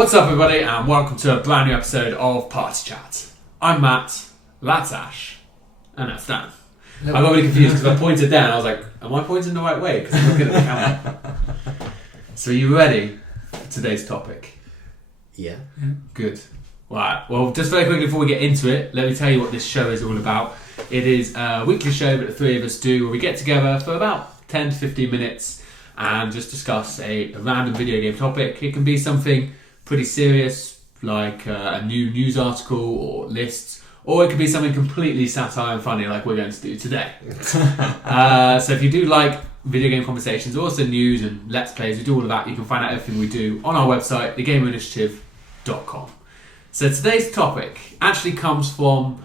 What's up, everybody, and welcome to a brand new episode of Party Chat. I'm Matt, that's Ash, and that's Dan. I got really confused because I pointed down. I was like, am I pointing the right way? Because I'm looking at the camera. So are you ready for today's topic? Yeah. Good. Right. Well, just very quickly before we get into it, let me tell you what this show is all about. It is a weekly show that the three of us do where we get together for about 10 to 15 minutes and just discuss a random video game topic. It can be something pretty serious, like a new news article or lists, or it could be something completely satire and funny like we're going to do today. So if you do like video game conversations, also news and let's plays, we do all of that. You can find out everything we do on our website, thegamerinitiative.com. So today's topic actually comes from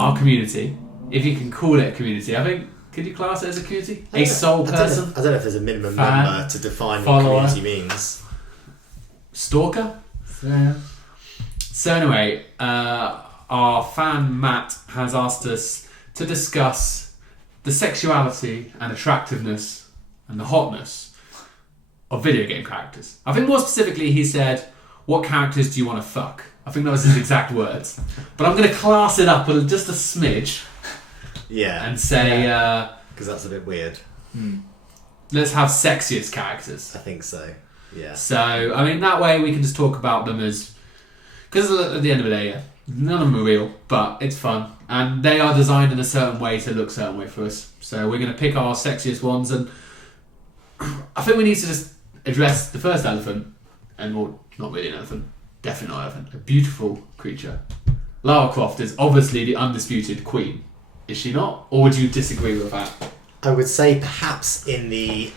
our community, if you can call it a community. I think, could you class it as a community? A sole person? I don't know if there's a minimum fan, number to define follower, what community means. Stalker? Yeah. So anyway, our fan Matt has asked us to discuss the sexuality and attractiveness and the hotness of video game characters. I think more specifically he said, what characters do you want to fuck? I think that was his exact words. But I'm going to class it up just a smidge. Yeah. And say... Because that's a bit weird. Let's have sexiest characters. I think so. Yeah. So, I mean, that way we can just talk about them as... Because at the end of the day, none of them are real, but it's fun. And they are designed in a certain way to look a certain way for us. So we're going to pick our sexiest ones. And I think we need to just address the first elephant. And, well, not really an elephant. Definitely not an elephant. A beautiful creature. Lara Croft is obviously the undisputed queen. Is she not? Or would you disagree with that? I would say perhaps in the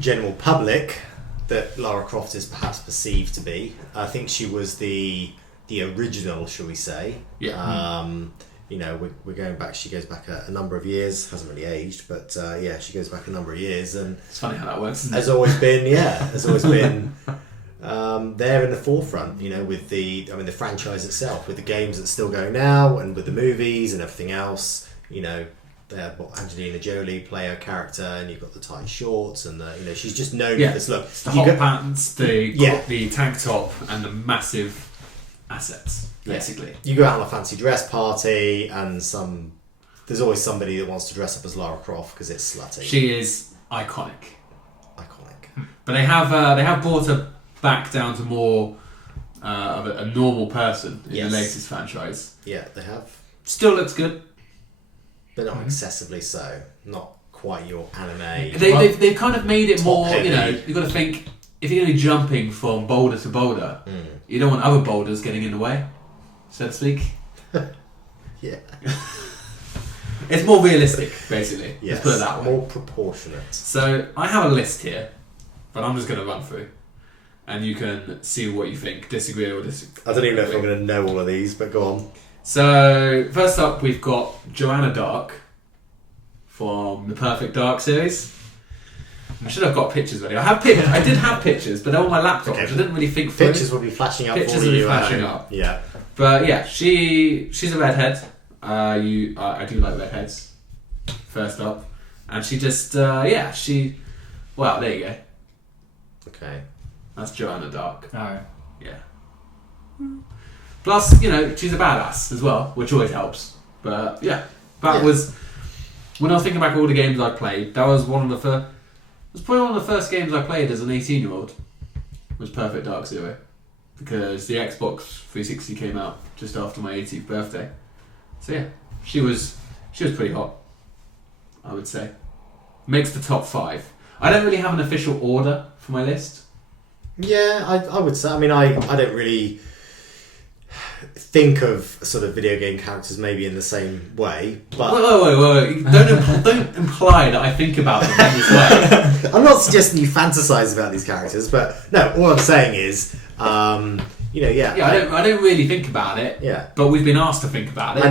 general public that Lara Croft is perhaps perceived to be. I think she was the original, shall we say. Yeah. You know, we're going back, she goes back a number of years, hasn't really aged, but yeah, she goes back a number of years. And it's funny how that works, isn't it? Has always been there in the forefront, you know, with the franchise itself, with the games that's still going now, and with the movies and everything else. You know, they had Angelina Jolie play her character, and you've got the tight shorts, and she's just known for this look. The hot pants, the tank top, and the massive assets, basically. You go out on a fancy dress party, and there's always somebody that wants to dress up as Lara Croft because it's slutty. She is iconic. Iconic. But they have brought her back down to more of a normal person in the latest franchise. Yeah, they have. Still looks good. But not excessively so. Not quite your anime. They've kind of made it more, heavy. You've got to think, if you're going to be jumping from boulder to boulder, you don't want other boulders getting in the way, so to speak. Yeah. It's more realistic, basically. Yes, let's put it that way. More proportionate. So, I have a list here, but I'm just going to run through. And you can see what you think, disagree or disagree. I don't even know if I'm going to know all of these, but go on. So, first up, we've got Joanna Dark from the Perfect Dark series. I should have got pictures ready. I did have pictures, but they're on my laptop, which I didn't really think through. Pictures will be flashing up Pictures for will be you. flashing up. Yeah. But yeah, she's a redhead. I do like redheads, first up. And she just, well, there you go. Okay. That's Joanna Dark. No. Yeah. Plus, she's a badass as well, which always helps. But yeah, that was, when I was thinking back all the games I played, that was probably one of the first games I played as an 18-year-old, was Perfect Dark Zero. Because the Xbox 360 came out just after my 18th birthday. So yeah, she was pretty hot, I would say. Makes the top 5. I don't really have an official order for my list. Yeah, I would say. I mean, I don't really think of sort of video game characters maybe in the same way, but wait. Don't imply that I think about them in this way. I'm not suggesting you fantasize about these characters, but no, all I'm saying is, I don't really think about it. Yeah, but we've been asked to think about it, I'm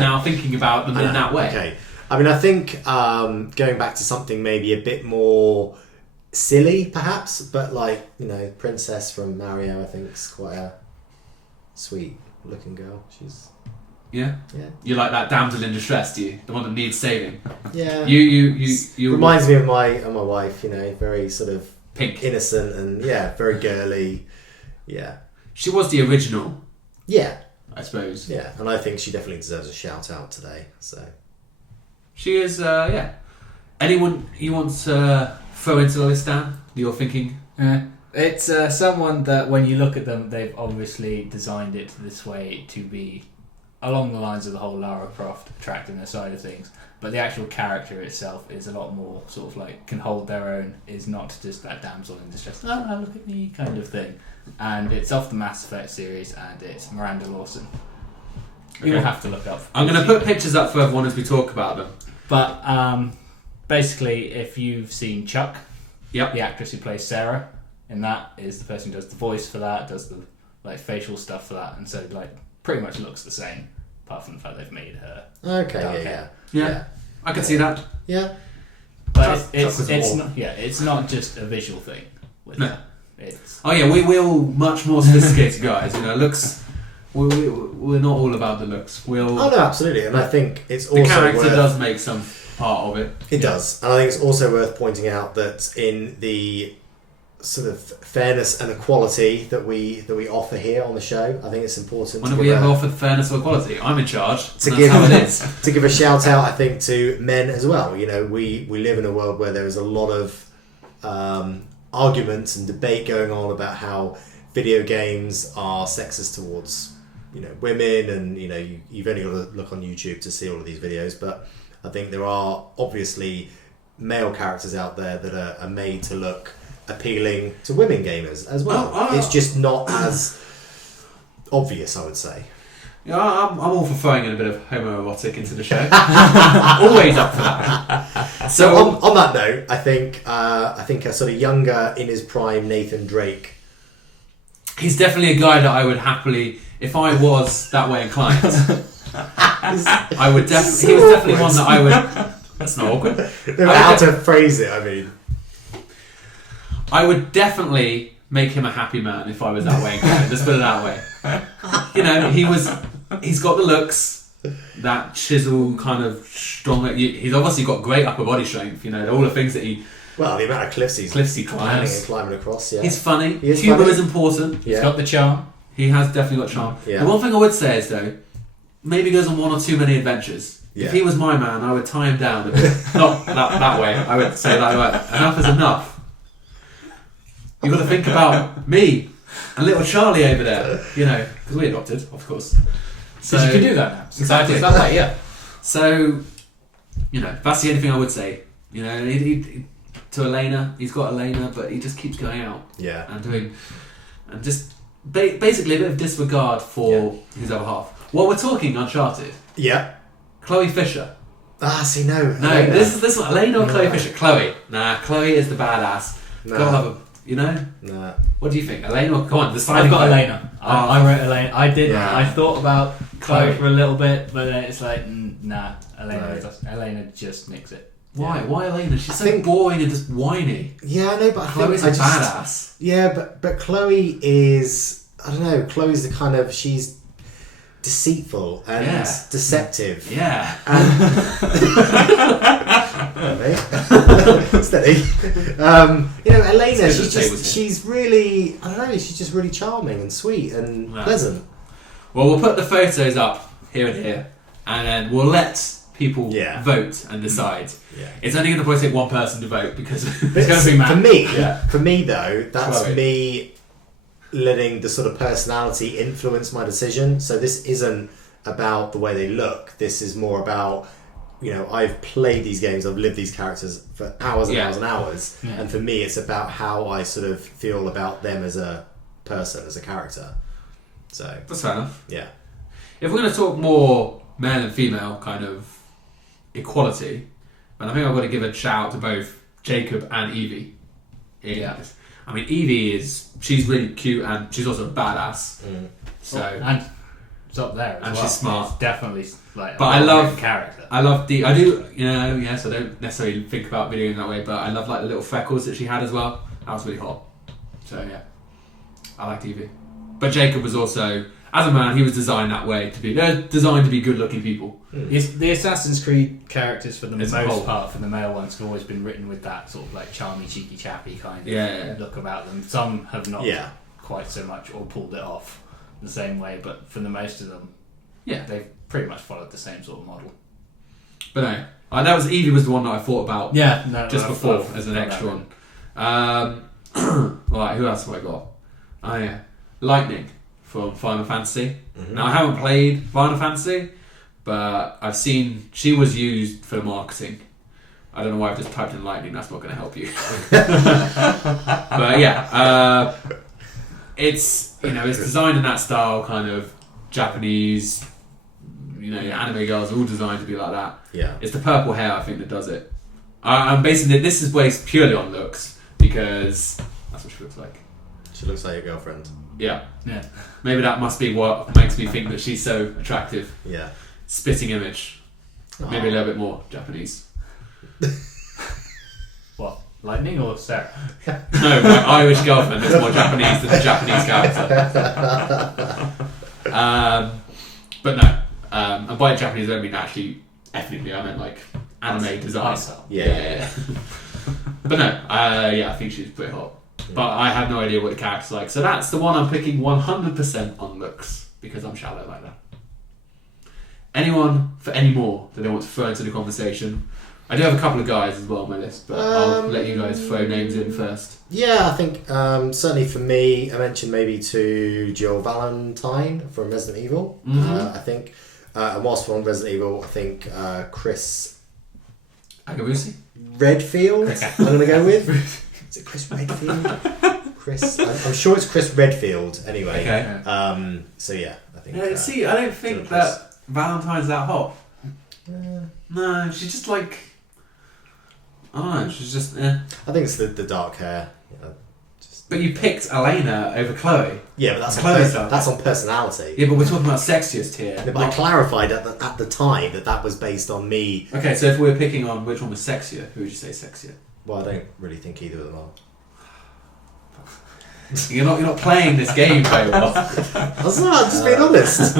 now thinking about them in that way. Okay, I mean, I think going back to something maybe a bit more silly, perhaps, but like Princess from Mario, I think is quite a sweet looking girl. She's Yeah. You like that damsel in distress, do you? The one that needs saving. Yeah. You reminds me of my wife. Very sort of pink, innocent, and very girly. Yeah. she was the original, Yeah, I suppose. yeah, and I think she definitely deserves a shout out today. So She is, yeah. Anyone you want to throw into the list, Dan? You're thinking? It's someone that when you look at them, they've obviously designed it this way to be along the lines of the whole Lara Croft attractiveness side of things. But the actual character itself is a lot more sort of like can hold their own, is not just that damsel in distress, oh look at me kind of thing. And it's off the Mass Effect series, and it's Miranda Lawson. Okay. You'll have to look up. I'm going to put pictures up for everyone as we talk about them. But basically, if you've seen Chuck, Yep. the actress who plays Sarah in that is the person who does the voice for that, does the like facial stuff for that, and so like pretty much looks the same, apart from the fact they've made her. okay, Dark yeah, hair. Yeah. I can see that. yeah. But Chuck it's was it's all- not it's not just a visual thing with No. her. It's Oh yeah, we're all much more sophisticated guys. You know, looks. We're not all about the looks. Oh no, absolutely, and I think it's The also character worth, does make some part of it. It does, and I think it's also worth pointing out that in the sort of fairness and equality that we offer here on the show, I think it's important. When to have we give ever a- offered fairness or equality? I'm in charge. to And give that's how it is. to give a shout out, I think, to men as well. You know, we live in a world where there is a lot of arguments and debate going on about how video games are sexist towards women, and you've only got to look on YouTube to see all of these videos. But I think there are obviously male characters out there that are made to look appealing to women gamers as well. It's just not as obvious, I would say. Yeah, I'm all for throwing in a bit of homoerotic into the show. Always up for that. So on that note, I think a sort of younger, in his prime, Nathan Drake. He's definitely a guy that I would happily, if I was that way inclined, I would definitely. He was definitely one that I would. That's not awkward. No, how to phrase it? I mean, I would definitely make him a happy man if I was that way inclined. Let's put it that way. He's got the looks, that chisel kind of strong. He's obviously got great upper body strength. All the things that he. well, the amount of cliffs he climbs. climbing across. Yeah, He's funny. He is Humour funny. is important. He's got the charm. He has definitely got charm. Yeah. The one thing I would say is though, maybe goes on one or too many adventures. Yeah. If he was my man, I would tie him down a bit. Not that way. I would say that way. Enough is enough. You've got to think about me and little Charlie over there. Because we adopted, of course. So you can do that now. Exactly. It's that way, yeah. So, that's the only thing I would say. To Elena, he's got Elena, but he just keeps going out Yeah, and just basically a bit of disregard for his other half. While we're talking Uncharted, yeah. Chloe Fisher. See, no, No, Elena. this one, Elena or Chloe No. Fisher? Chloe. Nah, Chloe is the badass. No. Gotta have a, Nah. What do you think? Elena or, come on, decide. I've got Elena. I wrote Elena. I did. Yeah. I thought about Chloe Chloe. for a little bit, but then it's like, nah. Right. Elena just nicks it. Why? Why Elena? She's so think- boring and just whiny. Yeah, I know, but Chloe's a I just, badass. Yeah, but Chloe is, I don't know, Chloe's the kind of, she's deceitful and Yeah. deceptive. Yeah. Steady. Elena, It's good that they was she's really, I don't know, she's just really charming and sweet and Yeah. pleasant. Well, we'll put the photos up here and here, and then we'll let people Yeah. vote and decide. Yeah. It's only going to probably take one person to vote because But it's going to be Matt. for me though, that's Chloe. me letting the sort of personality influence my decision. So this isn't about the way they look. This is more about, I've played these games, I've lived these characters for hours and Yeah. hours and hours, Yeah. and for me, it's about how I sort of feel about them as a person, as a character. So That's fair enough. yeah, If we're going to talk more male and female kind of equality, and I think I've got to give a shout out to both Jacob and Evie. Yeah. I mean, Evie she's really cute and she's also a badass. So, and it's up there. As And well. she's smart. It's definitely like. But a I love- character. I love I do, yes, I don't necessarily think about video in that way, but I love like the little freckles that she had as well. That was really hot. So yeah, I liked Evie. But Jacob was also, as a man, he was designed that way they're designed to be good-looking people. The Assassin's Creed characters, for the As a whole. most part, for the male ones, have always been written with that sort of like charmy, cheeky, chappy kind of Yeah. look about them. Some have not yeah, quite so much or pulled it off the same way, but for the most of them, Yeah. they've pretty much followed the same sort of model. But no, that was Evie was the one that I thought about just before as an extra one. Right, who else have I got? Oh yeah, Lightning from Final Fantasy. Mhm. Now I haven't played Final Fantasy, but I've seen she was used for the marketing. I don't know why I've just typed in Lightning. That's not going to help you. But yeah, it's it's designed in that style, kind of Japanese. Anime girls are all designed to be like that. Yeah. It's the purple hair, I think, that does it. I'm basing it. This is based purely on looks because that's what she looks like. She looks like your girlfriend. Yeah. Yeah. Maybe that must be what makes me think that she's so attractive. Yeah. Spitting image. Maybe a little bit more Japanese. What? Lightning or Sarah? No, my Irish girlfriend is more Japanese than the Japanese character. But no. And by Japanese I don't mean actually ethnically, I meant like anime design. Yeah. But no, I think she's pretty hot. But I have no idea what the character's like. So that's the one I'm picking 100% on looks, because I'm shallow like that. Anyone for any more that they want to throw into the conversation? I do have a couple of guys as well on my list, but I'll let you guys throw names in first. Yeah, I think certainly for me, I mentioned maybe to Jill Valentine from Resident Evil. I think. And whilst we're on Resident Evil, I think Chris Agabusi? Redfield, I'm going to go with. Is it Chris Redfield? I'm sure it's Chris Redfield anyway. Okay. So yeah, I think. Yeah, see, I don't think that Valentine's that hot. No, she's just like... I don't know, she's just... I think it's the dark hair. But you picked Elena over Chloe. Yeah, but that's Chloe's on personality. Yeah, but we're talking about Sexiest here. Yeah, but I clarified at the time that was based on me. Okay, so if we were picking on which one was sexier, who would you say sexier? Well, I don't really think either of them are. You're not playing this game very well. I'm just being honest.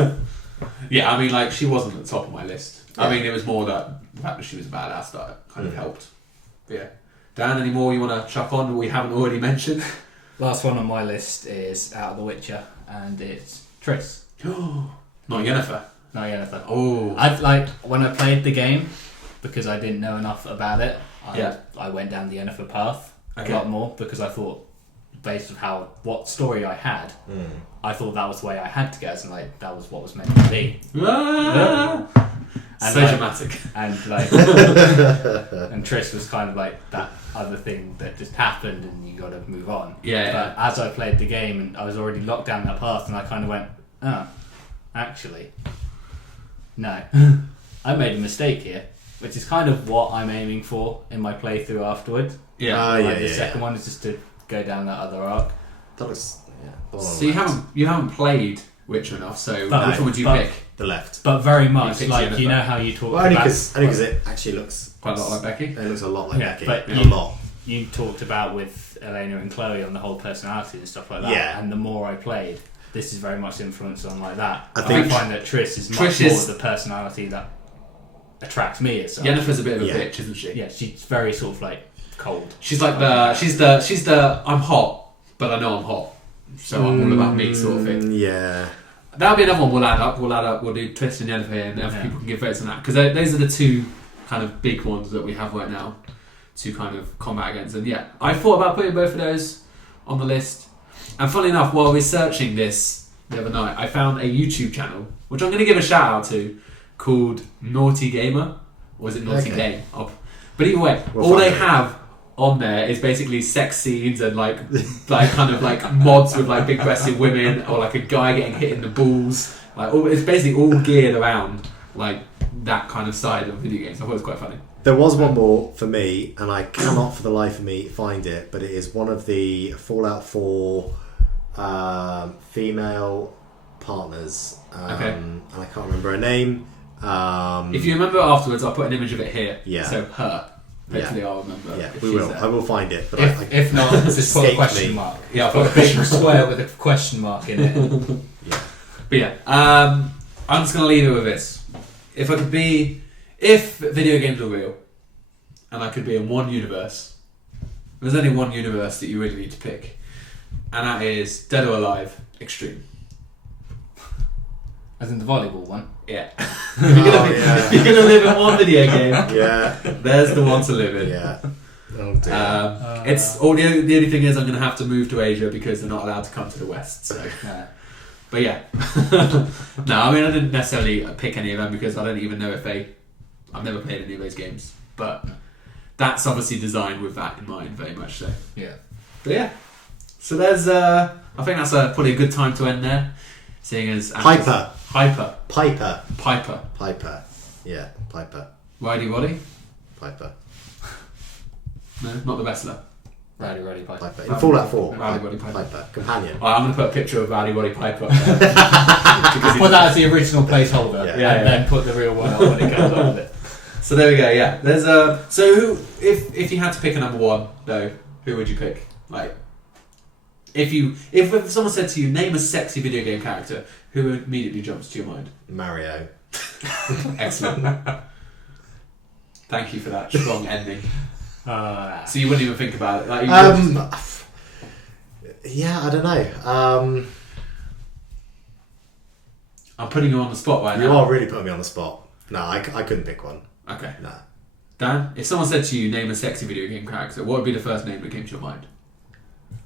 Yeah, I mean, like, she wasn't at the top of my list. Yeah. I mean, it was more that the fact that she was a badass that kind of helped. But yeah. Dan, any more you want to chuck on that we haven't already mentioned? Last one on my list is out of The Witcher, and it's Triss. Not Yennefer. No, Yennefer. Oh. When I played the game, because I didn't know enough about it, I went down the Yennefer path a lot more, because I thought, based on what story I had, I thought that was the way I had to go, and like that was what was meant to be. And so dramatic. And and Triss was kind of like that other thing that just happened, and you got to move on. Yeah. But as I played the game, and I was already locked down that path, and I kind of went, actually, no, I made a mistake here, which is kind of what I'm aiming for in my playthrough afterwards. Yeah. The second one is just to go down that other arc. That was So you haven't played Witcher enough. So which one would you pick? The left. But very much like Yennefer. you know how you talk only about. Because it actually looks Quite a lot like Becky. It looks a lot like Becky. But a lot. You talked about with Elena and Chloe on the whole personality and stuff like that. Yeah. And the more I played, this is very much influenced on like that. I think find that Triss is much more the personality that attracts me as such. Yennefer's a bit of a bitch, isn't she? Yeah, she's very sort of like cold. She's like she's the I'm hot, but I know I'm hot, so I'm all about me sort of thing. Yeah. That'll be another one we'll add up. We'll do Triss and Yennefer here, and people can give votes on that, because those are the two kind of big ones that we have right now to kind of combat against. And yeah, I thought about putting both of those on the list. And funnily enough, while researching this the other night, I found a YouTube channel, which I'm going to give a shout out to, called Naughty Gamer. Or is it Naughty Game? But either way, all they have on there is basically sex scenes and like kind of like mods with like big breasted women, or like a guy getting hit in the balls. It's basically all geared around like that kind of side of video games. I thought it was quite funny. There was one more for me, and I cannot for the life of me find it, but it is one of the Fallout 4 female partners, and I can't remember her name. If you remember afterwards, I'll put an image of it here. Yeah. So her. Hopefully I'll remember. Yeah, we will. I will find it. But if not, just put a question mark. Yeah, I'll put a big square with a question mark in it. Yeah. But yeah, I'm just going to leave it with this. If video games were real, and I could be in one universe, there's only one universe that you really need to pick. and that is Dead or Alive Extreme. As in the volleyball one. Yeah. If you're gonna live in one video game, Yeah. there's the one to live in. Yeah. Oh dear. It's all the only thing is I'm gonna have to move to Asia because they're not allowed to come to the West. So, but yeah, no, I mean I didn't necessarily pick any of them because I don't even know if I've never played any of those games, but that's obviously designed with that in mind, very much so. Yeah. But yeah, so there's I think that's probably a good time to end there, seeing as Piper. Piper. Yeah, Piper. Ridey Roddy? Piper. No, not the wrestler. Rowdy Piper. Piper. In Fallout 4. Rowdy Roddy Piper. Piper. Companion. I'm going to put a picture of Rowdy Roddy Piper up there. Put that as the original placeholder, Yeah. and then put the real one on when it comes on with it. So there we go. Yeah, there's so who if you had to pick a number one though, who would you pick? Like, if someone said to you, name a sexy video game character, who immediately jumps to your mind? Mario. Excellent. Thank you for that strong ending. So you wouldn't even think about it. Like, yeah, I don't know. I'm putting you on the spot right now. You are really putting me on the spot. No, I couldn't pick one. Okay. No. Dan, if someone said to you, name a sexy video game character, what would be the first name that came to your mind?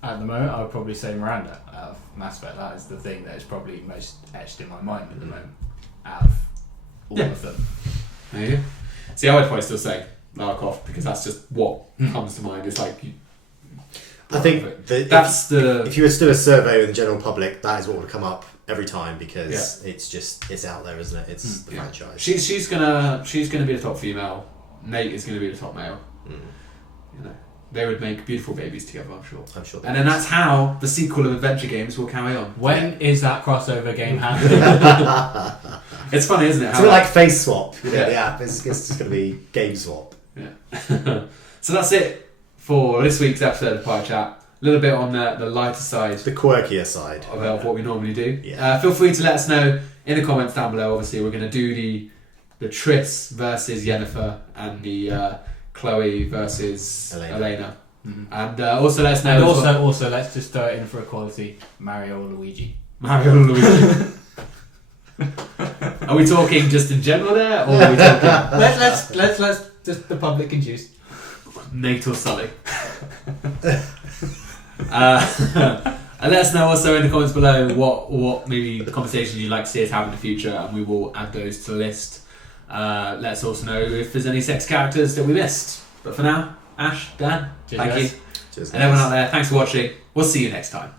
At the moment, I would probably say Miranda out of Mass Effect. That is the thing that is probably most etched in my mind at the moment. Out of all of them. There you go. See, I would probably still say Lara Croft because that's just what comes to mind. It's like... I think if you were to do a survey with the general public, that is what would come up every time because it's out there, isn't it? It's the franchise. She's gonna be the top female. Nate is gonna be the top male. You know, they would make beautiful babies together, I'm sure. And then that's how the sequel of Adventure Games will carry on. When is that crossover game happening? It's funny, isn't it? It's a bit like Face Swap. You know, Yeah. the app. It's just going to be Game Swap. Yeah. So that's it for this week's episode of Pie Chat. A little bit on the lighter side. The quirkier side. Of what we normally do. Yeah. Feel free to let us know in the comments down below. Obviously, we're going to do the Triss versus Yennefer and the Chloe versus Elena. Mm-hmm. And also let us know. And also, let's just throw it in for equality. Mario or Luigi. Mario and Luigi. Are we talking just in general there, or are we talking let's just the public can choose. Nate or Sully? And let us know also in the comments below what maybe conversations you'd like to see us have in the future, and we will add those to the list. Let us also know if there's any sex characters that we missed. But for now, Ash, Dan, Cheers, thank guys. you. Cheers, And everyone guys. out there, thanks for watching. We'll see you next time.